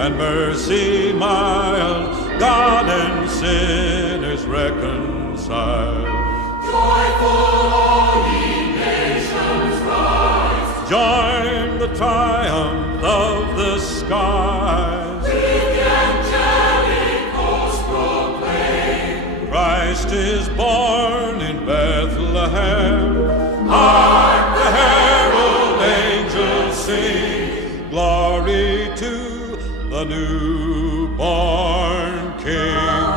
and mercy mild, God and sinners reconciled. Joyful all ye nations rise, Join the triumph of the skies. with the angelic host proclaim. Christ is born in Bethlehem. Hark the herald angels sing, glory to the newborn King.